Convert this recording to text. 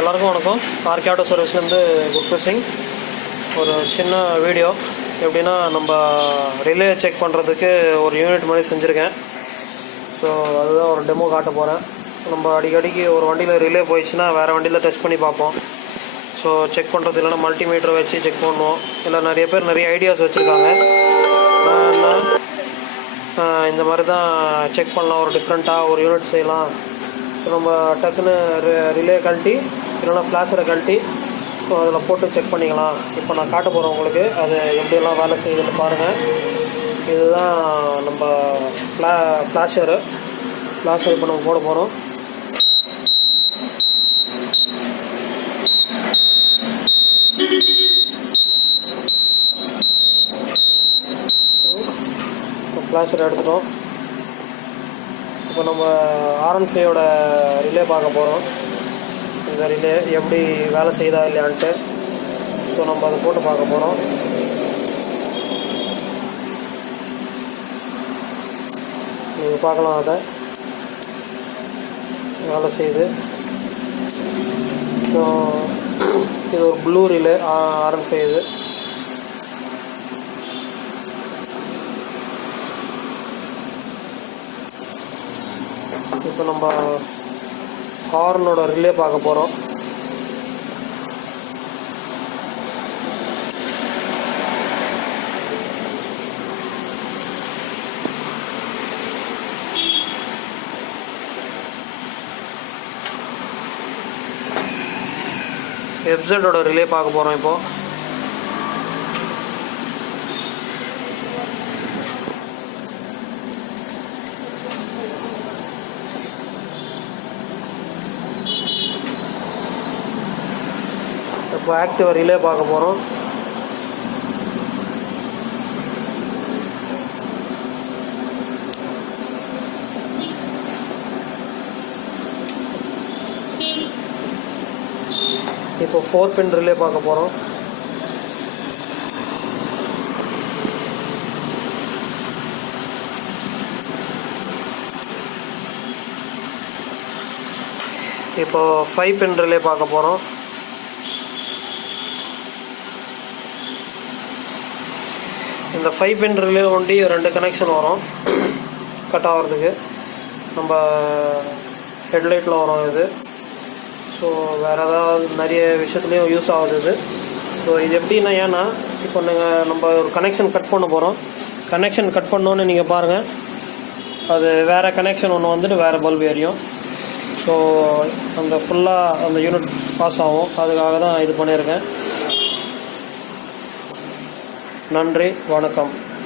எல்லாருக்கும் வணக்கம். RK auto சர்வீஸ்லேருந்து குர்பீர் சிங். ஒரு சின்ன வீடியோ எப்படின்னா, நம்ம ரிலே செக் பண்ணுறதுக்கு ஒரு யூனிட் மாதிரி செஞ்சுருக்கேன். ஸோ அதுதான் ஒரு டெமோ காட்ட போகிறேன். நம்ம அடிக்கடிக்கு ஒரு வண்டியில் ரிலே போயிடுச்சுன்னா வேறு வண்டியில் டெஸ்ட் பண்ணி பார்ப்போம். ஸோ செக் பண்ணுறது இல்லைன்னா மல்டிமீட்டர் வச்சு செக் பண்ணுவோம். இல்லை நிறைய பேர் நிறைய ஐடியாஸ் வச்சுருக்காங்க. நான் இந்த மாதிரி தான் செக் பண்ணலாம், ஒரு டிஃப்ரெண்ட்டாக ஒரு யூனிட் செய்யலாம். ஸோ நம்ம டக்குன்னு ரிலே கழட்டி இல்லைன்னா ஃப்ளாஷரை கழட்டி ஸோ அதில் போட்டு செக் பண்ணிக்கலாம். இப்போ நான் காட்ட போகிறேன் உங்களுக்கு அது எப்படியெல்லாம் வேலை செய்யுதுன்னு பாருங்கள். இதுதான் நம்ம ஃப்ளாஷர் இப்போ நம்ம போட போகிறோம். ஃப்ளாஷர் எடுத்துட்டோம். இப்போ நம்ம R15 ரிலே பார்க்க போகிறோம். இந்த ரிலே எப்படி வேலை செய்யுதா இல்லையான்ட்டு ஸோ நம்ம அதை போட்டு பார்க்க போகிறோம். நீங்கள் பார்க்கலாம், அதை வேலை செய்யுது. ஸோ இது ஒரு ப்ளூ ரிலே R15 இது. இப்போ நம்ம ஹார்னோட ரிலே பார்க்க போகிறோம். FZ ரிலே பார்க்க போகிறோம். இப்போ ஆக்டிவ் ரிலே பார்க்க போகிறோம். இப்போ 4 பின் ரிலே பார்க்க போகிறோம். இப்போ 5 பின் ரிலே பார்க்க போகிறோம். இந்த 5 பின் ரிலே ஒண்டி 2 கனெக்ஷன் வரும் கட் ஆகிறதுக்கு. நம்ம ஹெட்லைட்டில் வரும் இது. ஸோ வேறு ஏதாவது நிறைய விஷயத்துலையும் யூஸ் ஆகுது இது. ஸோ இது எப்படின்னா, ஏன்னா இப்போ நம்ம ஒரு கனெக்ஷன் கட் பண்ண போகிறோம். கனெக்ஷன் கட் பண்ணோன்னு நீங்கள் பாருங்கள், அது வேறு கனெக்ஷன் ஒன்று வந்துட்டு வேறு பல்ப் எரியும். ஸோ அந்த ஃபுல்லாக அந்த யூனிட் பாஸ் ஆகும். அதுக்காக தான் இது பண்ணியிருக்கேன். நன்றி, வணக்கம்.